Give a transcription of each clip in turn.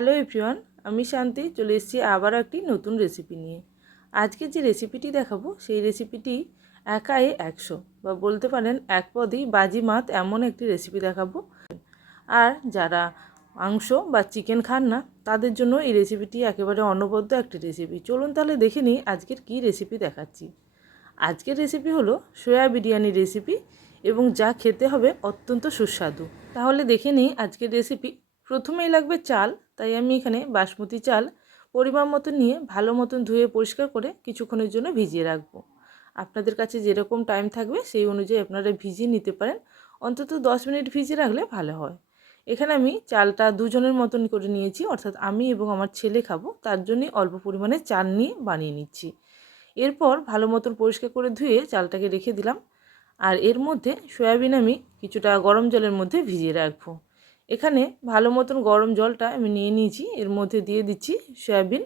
Hello everyone, আমি শান্তি চলে এসেছি আবারও একটি নতুন রেসিপি নিয়ে। আজকে যে রেসিপিটি দেখাবো সেই রেসিপিটি একাই 100 বা বলতে পারেন এক পদেই বাজিমাত এমন একটি রেসিপি দেখাবো। আর যারা মাংস বা চিকেন খান না তাদের জন্য এই রেসিপিটি একেবারে অনবদ্য একটি রেসিপি। চলুন তাহলে দেখে নিই আজকের কী রেসিপি দেখাচ্ছি। আজকের রেসিপি হলো সয়া বিরিয়ানি রেসিপি এবং যা খেতে হবে অত্যন্ত সুস্বাদু। তাহলে দেখে নিই আজকের রেসিপি। প্রথমেই লাগবে চাল, তাই আমি এখানে বাসমতি চাল পরিমাণ মতো নিয়ে ভালো মতন ধুয়ে পরিষ্কার করে কিছুক্ষণের জন্য ভিজিয়ে রাখবো। আপনাদের কাছে যেরকম টাইম থাকবে সেই অনুযায়ী আপনারা ভিজিয়ে নিতে পারেন, অন্তত 10 মিনিট ভিজিয়ে রাখলে ভালো হয়। এখানে আমি চালটা দুজনের মতন করে নিয়েছি, অর্থাৎ আমি এবং আমার ছেলে খাবো, তার জন্যই অল্প পরিমাণে চাল নিয়ে বানিয়ে নিচ্ছি। এরপর ভালো মতন পরিষ্কার করে ধুয়ে চালটাকে রেখে দিলাম। আর এর মধ্যে সয়াবিন আমি কিছুটা গরম জলের মধ্যে ভিজিয়ে রাখবো। এখানে ভালো মতন গরম জলটা আমি নিয়ে নিয়েছি, এর মধ্যে দিয়ে দিচ্ছি সয়াবিন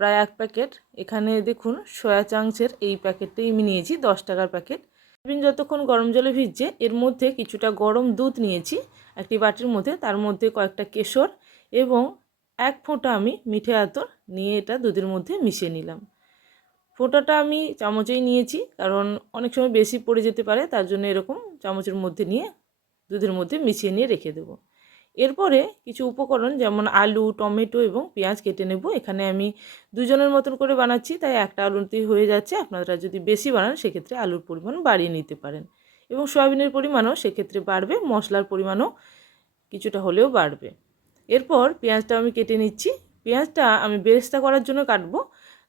প্রায় 1 প্যাকেট। এখানে দেখুন সয়া চাংসের এই প্যাকেটটাই আমি নিয়েছি, 10 টাকার প্যাকেট। সয়াবিন যতক্ষণ গরম জলে ভিজছে এর মধ্যে কিছুটা গরম দুধ নিয়েছি একটি বাটির মধ্যে, তার মধ্যে কয়েকটা কেশর এবং 1 ফোঁটা আমি মিঠে আতর নিয়ে এটা দুধের মধ্যে মিশিয়ে নিলাম। ফোঁটাটা আমি চামচেই নিয়েছি, কারণ অনেক সময় বেশি পড়ে যেতে পারে, তার জন্য এরকম চামচের মধ্যে নিয়ে দুধের মধ্যে মিশিয়ে নিয়ে রেখে দেবো। এরপরে কিছু উপকরণ যেমন আলু, টমেটো এবং পেঁয়াজ কেটে নেব। এখানে আমি দুজনের মতন করে বানাচ্ছি, তাই একটা আলুতেই হয়ে যাচ্ছে। আপনারা যদি বেশি বানান সেক্ষেত্রে আলুর পরিমাণ বাড়িয়ে নিতে পারেন এবং সয়াবিনের পরিমাণও সেক্ষেত্রে বাড়বে, মশলার পরিমাণও কিছুটা হলেও বাড়বে। এরপর পেঁয়াজটা আমি কেটে নিচ্ছি। পেঁয়াজটা আমি বেরেস্তা করার জন্য কাটবো,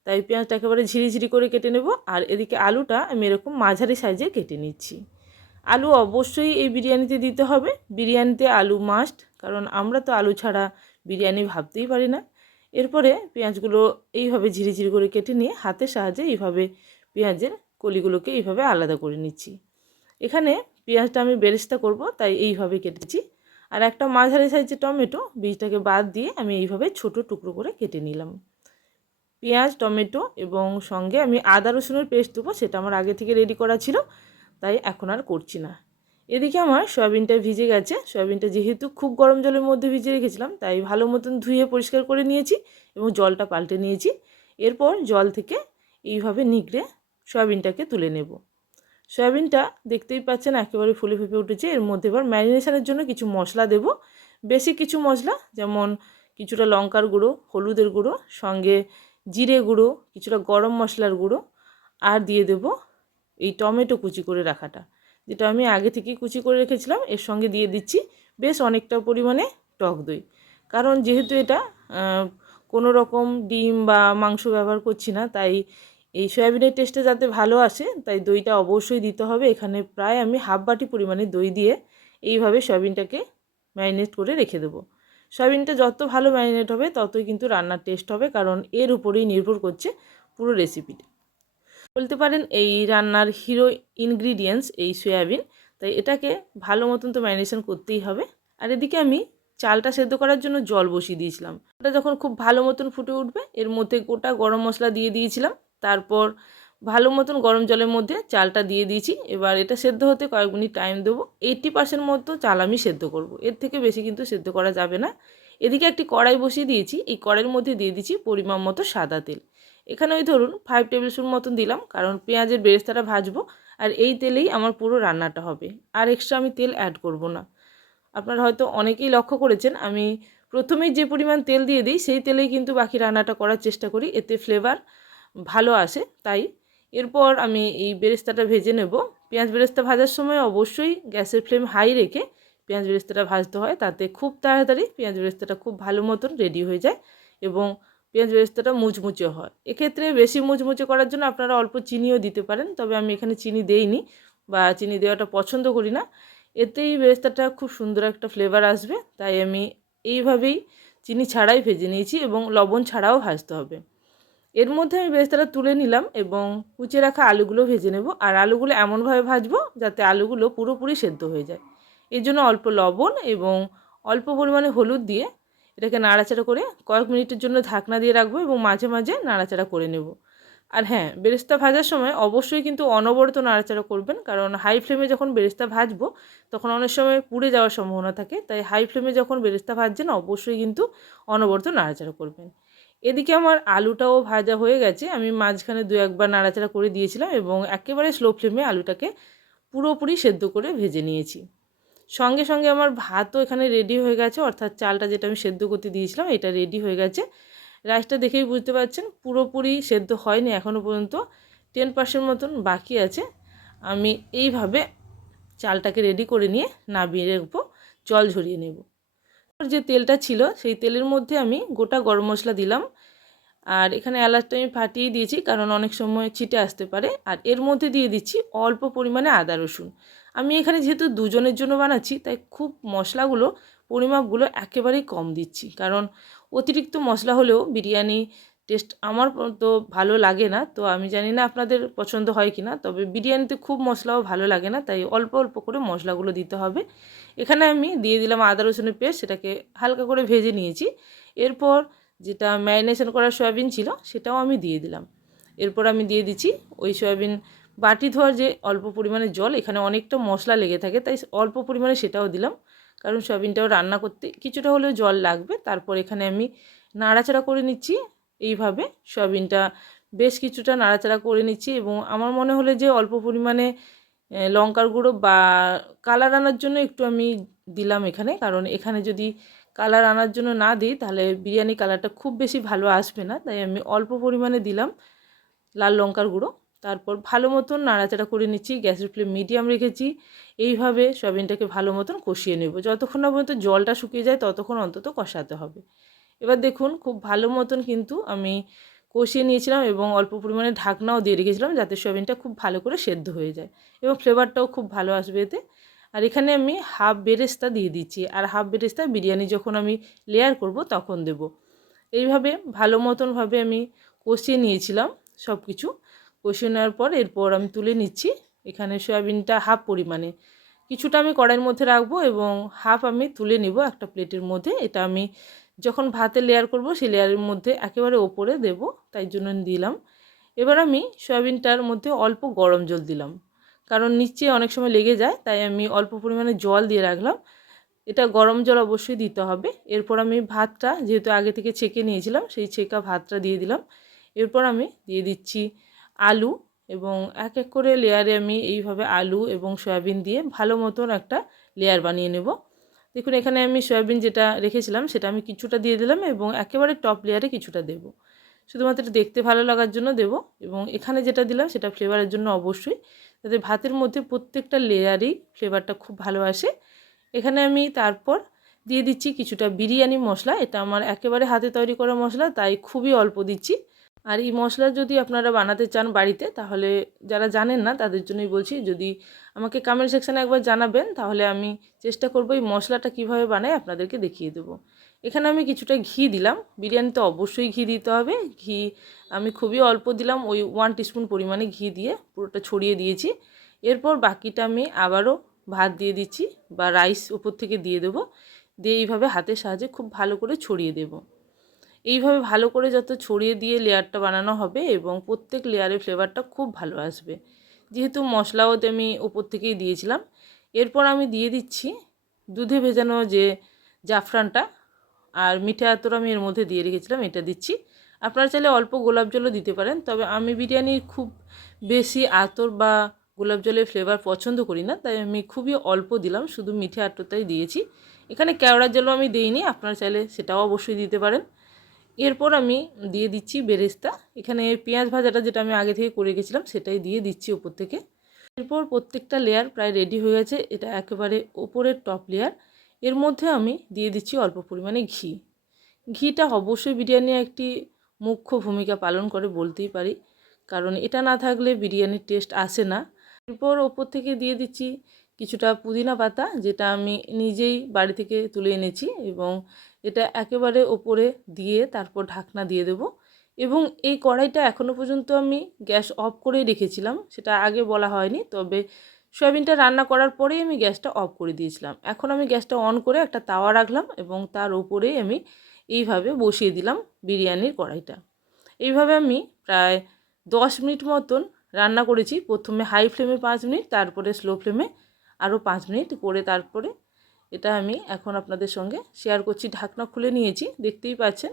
তাই পেঁয়াজটা একেবারে ঝিরিঝিরি করে কেটে নেব। আর এদিকে আলুটা আমি এরকম মাঝারি সাইজে কেটে নিচ্ছি। আলু অবশ্যই এই বিরিয়ানিতে দিতে হবে, বিরিয়ানিতে আলু মাস্ট, কারণ আমরা তো আলু ছাড়া বিরিয়ানি ভাবতেই পারি না। এরপরে পেঁয়াজগুলো এইভাবে ঝিরিঝিরি করে কেটে নিয়ে হাতের সাহায্যে এইভাবে পেঁয়াজের কলিগুলোকে এইভাবে আলাদা করে নিচ্ছি। এখানে পেঁয়াজটা আমি বেরেস্তা করব, তাই এইভাবে কেটেছি। আর একটা মাঝারি সাইজের টমেটো বীজটাকে বাদ দিয়ে আমি এইভাবে ছোট টুকরো করে কেটে নিলাম। পেঁয়াজ, টমেটো এবং সঙ্গে আমি আদা রসুনের পেস্ট দেবো, সেটা আমার আগে থেকে রেডি করা ছিল, তাই এখন আর করছি না। এদিকে আমার সয়াবিনটা ভিজে গেছে। সয়াবিনটা যেহেতু খুব গরম জলের মধ্যে ভিজিয়ে রেখেছিলাম, তাই ভালো মতন ধুয়ে পরিষ্কার করে নিয়েছি এবং জলটা পাল্টে নিয়েছি। এরপর জল থেকে এইভাবে নিগড়ে সয়াবিনটাকে তুলে নেব। সয়াবিনটা দেখতেই পাচ্ছেন একেবারে ফুলে ফেঁপে উঠেছে। এর মধ্যে এবার ম্যারিনেশনের জন্য কিছু মশলা দেব, বেশি কিছু মশলা, যেমন কিছুটা লঙ্কার গুঁড়ো, হলুদের গুঁড়ো, সঙ্গে জিরে গুঁড়ো, কিছুটা গরম মশলার গুঁড়ো, আর দিয়ে দেব এই টমেটো কুচি করে রাখাটা, যেটা আমি আগে থেকেই কুচি করে রেখেছিলাম। এর সঙ্গে দিয়ে দিচ্ছি বেশ অনেকটা পরিমাণে টক দই, কারণ যেহেতু এটা কোনো রকম ডিম বা মাংস ব্যবহার করছি না, তাই এই সয়াবিনের টেস্টটা যাতে ভালো আসে তাই দইটা অবশ্যই দিতে হবে। এখানে প্রায় আমি হাফ বাটি পরিমাণে দই দিয়ে এইভাবে সয়াবিনটাকে ম্যারিনেট করে রেখে দেবো। সয়াবিনটা যত ভালো ম্যারিনেট হবে ততই কিন্তু রান্নার টেস্ট হবে, কারণ এর উপরেই নির্ভর করছে পুরো রেসিপিটা। বলতে পারেন এই রান্নার হিরো ইনগ্রিডিয়েন্টস এই সয়াবিন, তাই এটাকে ভালো মতন তো ম্যারিনেশন করতেই হবে। আর এদিকে আমি চালটা সেদ্ধ করার জন্য জল বসিয়ে দিয়েছিলাম। ওটা যখন খুব ভালো মতন ফুটে উঠবে এর মধ্যে গোটা গরম মশলা দিয়ে দিয়েছিলাম। তারপর ভালো মতন গরম জলের মধ্যে চালটা দিয়ে দিয়েছি। এবার এটা সেদ্ধ হতে কয়েক মিনিট টাইম দেবো। 80% মতো চাল আমি সেদ্ধ করব, এর থেকে বেশি কিন্তু সেদ্ধ করা যাবে না। এদিকে একটি কড়াই বসিয়ে দিয়েছি, এই কড়াইয়ের মধ্যে দিয়ে দিচ্ছি পরিমাণ মতো সাদা তেল। এখানে ওই ধরুন 5 টেবিল স্পুন মতন দিলাম, কারণ পেঁয়াজের বেরেস্তাটা ভাজবো আর এই তেলেই আমার পুরো রান্নাটা হবে, আর এক্সট্রা আমি তেল অ্যাড করব না। আপনারা হয়তো অনেকেই লক্ষ্য করেছেন আমি প্রথমেই যে পরিমাণ তেল দিয়ে দিই সেই তেলেই কিন্তু বাকি রান্নাটা করার চেষ্টা করি, এতে ফ্লেভার ভালো আসে। তাই এরপর আমি এই বেরেস্তাটা ভেজে নেব। পেঁয়াজ বেরেস্তা ভাজার সময় অবশ্যই গ্যাসের ফ্লেম হাই রেখে পেঁয়াজ বেরেস্তাটা ভাজতে হয়, তাতে খুব তাড়াতাড়ি পেঁয়াজ বেরেস্তাটা খুব ভালো মতন রেডি হয়ে যায় এবং পেঁয়াজ বেরেস্তাটা মুচমুচে হয়। এক্ষেত্রে বেশি মুচমুচে করার জন্য আপনারা অল্প চিনিও দিতে পারেন, তবে আমি এখানে চিনি দেইনি বা চিনি দেওয়াটা পছন্দ করি না। এতেই বেরেস্তাটা খুব সুন্দর একটা ফ্লেভার আসবে, তাই আমি এইভাবেই চিনি ছাড়াই ভেজে নিয়েছি এবং লবণ ছাড়াও ভাজতে হবে। এর মধ্যে আমি বেরেস্তাটা তুলে নিলাম এবং কুচিয়ে রাখা আলুগুলো ভেজে নেব। আর আলুগুলো এমনভাবে ভাজবো যাতে আলুগুলো পুরোপুরি সেদ্ধ হয়ে যায়। এর জন্য অল্প লবণ এবং অল্প পরিমাণে হলুদ দিয়ে এটাকে নাড়াচাড়া করে কয়েক মিনিটের জন্য ঢাকনা দিয়ে রাখবো এবং মাঝে মাঝে নাড়াচাড়া করে নেব। আর হ্যাঁ, বেরেস্তা ভাজার সময় অবশ্যই কিন্তু অনবরত নাড়াচাড়া করবেন, কারণ হাই ফ্লেমে যখন বেরেস্তা ভাজবো তখন অনেক সময় পুড়ে যাওয়ার সম্ভাবনা থাকে। তাই হাই ফ্লেমে যখন বেরেস্তা ভাজছেন অবশ্যই কিন্তু অনবরত নাড়াচাড়া করবেন। এদিকে আমার আলুটাও ভাজা হয়ে গেছে, আমি মাঝখানে 2-1 বার নাড়াচাড়া করে দিয়েছিলাম এবং একেবারে স্লো ফ্লেমে আলুটাকে পুরোপুরি সেদ্ধ করে ভেজে নিয়েছি। সঙ্গে সঙ্গে আমার ভাতও এখানে রেডি হয়ে গেছে, অর্থাৎ চালটা যেটা আমি সেদ্ধ করতে দিয়েছিলাম এটা রেডি হয়ে গেছে। রাইসটা দেখেই বুঝতে পারছেন পুরোপুরি সেদ্ধ হয়নি এখনও পর্যন্ত, 10% মতন বাকি আছে। আমি এইভাবে চালটাকে রেডি করে নিয়ে নামিয়ে রাখবো, জল ঝরিয়ে নেব। যে তেলটা ছিল সেই তেলের মধ্যে আমি গোটা গরম মশলা দিলাম, আর এখানে এলাচটা আমি ফাটিয়ে দিয়েছি কারণ অনেক সময় ছিটে আসতে পারে। আর এর মধ্যে দিয়ে দিচ্ছি অল্প পরিমাণে আদা রসুন। আমি এখানে যেহেতু দুজনের জন্য বানাচ্ছি তাই খুব মশলাগুলো পরিমাপগুলো একেবারেই কম দিচ্ছি, কারণ অতিরিক্ত মশলা হলেও বিরিয়ানি টেস্ট আমার তো ভালো লাগে না। তো আমি জানি না আপনাদের পছন্দ হয় কি না, তবে বিরিয়ানিতে খুব মশলাও ভালো লাগে না, তাই অল্প অল্প করে মশলাগুলো দিতে হবে। এখানে আমি দিয়ে দিলাম আদা রসুনের পেস্ট, সেটাকে হালকা করে ভেজে নিয়েছি। এরপর যেটা ম্যারিনেশন করা সয়াবিন ছিল সেটাও আমি দিয়ে দিলাম। এরপর আমি দিয়ে দিচ্ছি ওই সয়াবিন বাটি ধোয়ার যে অল্প পরিমাণে জল, এখানে অনেকটা মশলা লেগে থাকে তাই অল্প পরিমাণে সেটাও দিলাম, কারণ সয়াবিনটাও রান্না করতে কিছুটা হলেও জল লাগবে। তারপর এখানে আমি নাড়াচাড়া করে নিচ্ছি এইভাবে, সয়াবিনটা বেশ কিছুটা নাড়াচাড়া করে নিচ্ছি এবং আমার মনে হলো যে অল্প পরিমাণে লঙ্কার গুঁড়ো বা কালার আনার জন্য একটু আমি দিলাম এখানে, কারণ এখানে যদি কালার আনার জন্য না দিই তাহলে বিরিয়ানি কালারটা খুব বেশি ভালো আসবে না, তাই আমি অল্প পরিমাণে দিলাম লাল লঙ্কার গুঁড়ো। তারপর ভালো মতন নাড়াচাড়া করে নিচ্ছি, গ্যাসের ফ্লেম মিডিয়াম রেখেছি। এইভাবে সয়াবিনটাকে ভালো মতন কষিয়ে নেব, যতক্ষণ না পর্যন্ত জলটা শুকিয়ে যায় ততক্ষণ অন্তত কষাতে হবে। এবার দেখুন খুব ভালো মতন কিন্তু আমি কষিয়ে নিয়েছিলাম এবং অল্প পরিমাণে ঢাকনাও দিয়ে রেখেছিলাম যাতে সয়াবিনটা খুব ভালো করে সেদ্ধ হয়ে যায় এবং ফ্লেভারটাও খুব ভালো আসবে এতে। আর এখানে আমি হাফ বেরেস্তা দিয়ে দিচ্ছি, আর হাফ বেরেস্তা বিরিয়ানি যখন আমি লেয়ার করব তখন দেব। এইভাবে ভালো মতনভাবে আমি কষিয়ে নিয়েছিলাম সব কিছু। কষিয়ে নেওয়ার পর এরপর আমি তুলে নিচ্ছি। এখানে সয়াবিনটা হাফ পরিমাণে কিছুটা আমি কড়াইয়ের মধ্যে রাখবো এবং হাফ আমি তুলে নিব একটা প্লেটের মধ্যে। এটা আমি যখন ভাতে লেয়ার করব সেই লেয়ারের মধ্যে একেবারে ওপরে দেব, তাই জন্য দিলাম। এবার আমি সয়াবিনটার মধ্যে অল্প গরম জল দিলাম, কারণ নিচে অনেক সময় লেগে যায়, তাই আমি অল্প পরিমাণে জল দিয়ে রাখলাম। এটা গরম জল অবশ্যই দিতে হবে। এরপর আমি ভাতটা যেহেতু আগে থেকে ছেঁকে নিয়েছিলাম সেই ছেঁকা ভাতটা দিয়ে দিলাম। এরপর আমি দিয়ে দিচ্ছি আলু এবং এক এক করে লেয়ারে আমি এইভাবে আলু এবং সয়াবিন দিয়ে ভালো মতন একটা লেয়ার বানিয়ে নেব। দেখুন এখানে আমি সয়াবিন যেটা রেখেছিলাম সেটা আমি কিছুটা দিয়ে দিলাম এবং একেবারে টপ লেয়ারে কিছুটা দেব, শুধুমাত্র দেখতে ভালো লাগার জন্য দেব। এবং এখানে যেটা দিলাম সেটা ফ্লেভারের জন্য অবশ্যই, যাতে ভাতের মধ্যে প্রত্যেকটা লেয়ারেই ফ্লেভারটা খুব ভালো আসে। এখানে আমি তারপর দিয়ে দিচ্ছি কিছুটা বিরিয়ানি মশলা, এটা আমার একেবারে হাতে তৈরি করা মশলা তাই খুবই অল্প দিচ্ছি। আর এই মশলা যদি আপনারা বানাতে চান বাড়িতে, তাহলে যারা জানেন না তাদের জন্যই বলছি, যদি আমাকে কমেন্ট সেকশানে একবার জানাবেন তাহলে আমি চেষ্টা করব এই মশলাটা কীভাবে বানাই আপনাদেরকে দেখিয়ে দেবো। এখানে আমি কিছুটা ঘি দিলাম, বিরিয়ানিতে অবশ্যই ঘি দিতে হবে। ঘি আমি খুবই অল্প দিলাম, ওই 1 টিস্পুন পরিমাণে ঘি দিয়ে পুরোটা ছড়িয়ে দিয়েছি। এরপর বাকিটা আমি আবারও ভাত দিয়ে দিচ্ছি বা রাইস উপর থেকে দিয়ে দেবো, দিয়ে এইভাবে হাতের সাহায্যে খুব ভালো করে ছড়িয়ে দেব। এইভাবে ভালো করে যত ছড়িয়ে দিয়ে লেয়ারটা বানানো হবে এবং প্রত্যেক লেয়ারের ফ্লেভারটা খুব ভালো আসবে, যেহেতু মশলাও আমি উপর থেকেই দিয়েছিলাম। এরপর আমি দিয়ে দিচ্ছি দুধে ভেজানো যে জাফরানটা, আর মিঠে আতর আমি এর মধ্যে দিয়ে রেখেছিলাম এটা দিচ্ছি। আপনারা চাইলে অল্প গোলাপ জলও দিতে পারেন, তবে আমি বিরিয়ানির খুব বেশি আতর বা গোলাপ জলের ফ্লেভার পছন্দ করি না, তাই আমি খুবই অল্প দিলাম, শুধু মিঠে আতরটাই দিয়েছি। এখানে কেওড়ার জলও আমি দিইনি, আপনারা চাইলে সেটাও অবশ্যই দিতে পারেন। এরপর আমি দিয়ে দিচ্ছি বেরেস্তা, এখানে পেঁয়াজ ভাজাটা যেটা আমি আগে থেকে করে গেছিলাম সেটাই দিয়ে দিচ্ছি উপর থেকে। এরপর প্রত্যেকটা লেয়ার প্রায় রেডি হয়ে গেছে, এটা একেবারে ওপরের টপ লেয়ার। এর মধ্যে আমি দিয়ে দিচ্ছি অল্প পরিমাণে ঘি। ঘিটা অবশ্যই বিরিয়ানি একটি মুখ্য ভূমিকা পালন করে বলতেই পারি, কারণ এটা না থাকলে বিরিয়ানির টেস্ট আসে না। এরপর ওপর থেকে দিয়ে দিচ্ছি কিছুটা পুদিনা পাতা, যেটা আমি নিজেই বাড়ি থেকে তুলে এনেছি, এবং এটা একেবারে ওপরে দিয়ে তারপর ঢাকনা দিয়ে দেব। এবং এই কড়াইটা এখনও পর্যন্ত আমি গ্যাস অফ করেই রেখেছিলাম, সেটা আগে বলা হয়নি, তবে সয়াবিনটা রান্না করার পরেই আমি গ্যাসটা অফ করে দিয়েছিলাম। এখন আমি গ্যাসটা অন করে একটা তাওয়া রাখলাম এবং তার ওপরেই আমি এইভাবে বসিয়ে দিলাম বিরিয়ানির কড়াইটা। এইভাবে আমি প্রায় 10 মিনিট মতন রান্না করেছি। প্রথমে হাই ফ্লেমে 5 মিনিট, তারপরে স্লো ফ্লেমে আরও 5 মিনিট করে তারপরে এটা আমি এখন আপনাদের সঙ্গে শেয়ার করছি। ঢাকনা খুলে নিয়েছি, দেখতেই পাচ্ছেন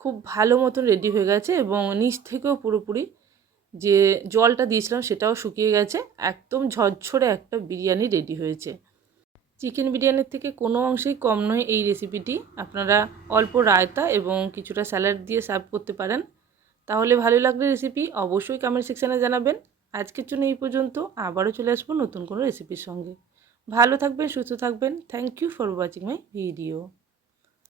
খুব ভালো মতন রেডি হয়ে গেছে এবং নিচ থেকেও পুরোপুরি যে জলটা দিয়েছিলাম সেটাও শুকিয়ে গেছে। একদম ঝরঝরে একটা বিরিয়ানি রেডি হয়েছে। চিকেন বিরিয়ানির থেকে কোনো অংশেই কম নয় এই রেসিপিটি। আপনারা অল্প রায়তা এবং কিছুটা স্যালাড দিয়ে সার্ভ করতে পারেন। তাহলে ভালো লাগলে রেসিপি অবশ্যই কমেন্ট সেকশানে জানাবেন। আজকের জন্য এই পর্যন্ত, আবারও চলে আসবো নতুন কোনো রেসিপির সঙ্গে। ভালো থাকবেন, সুস্থ থাকবেন। Thank you for watching my video.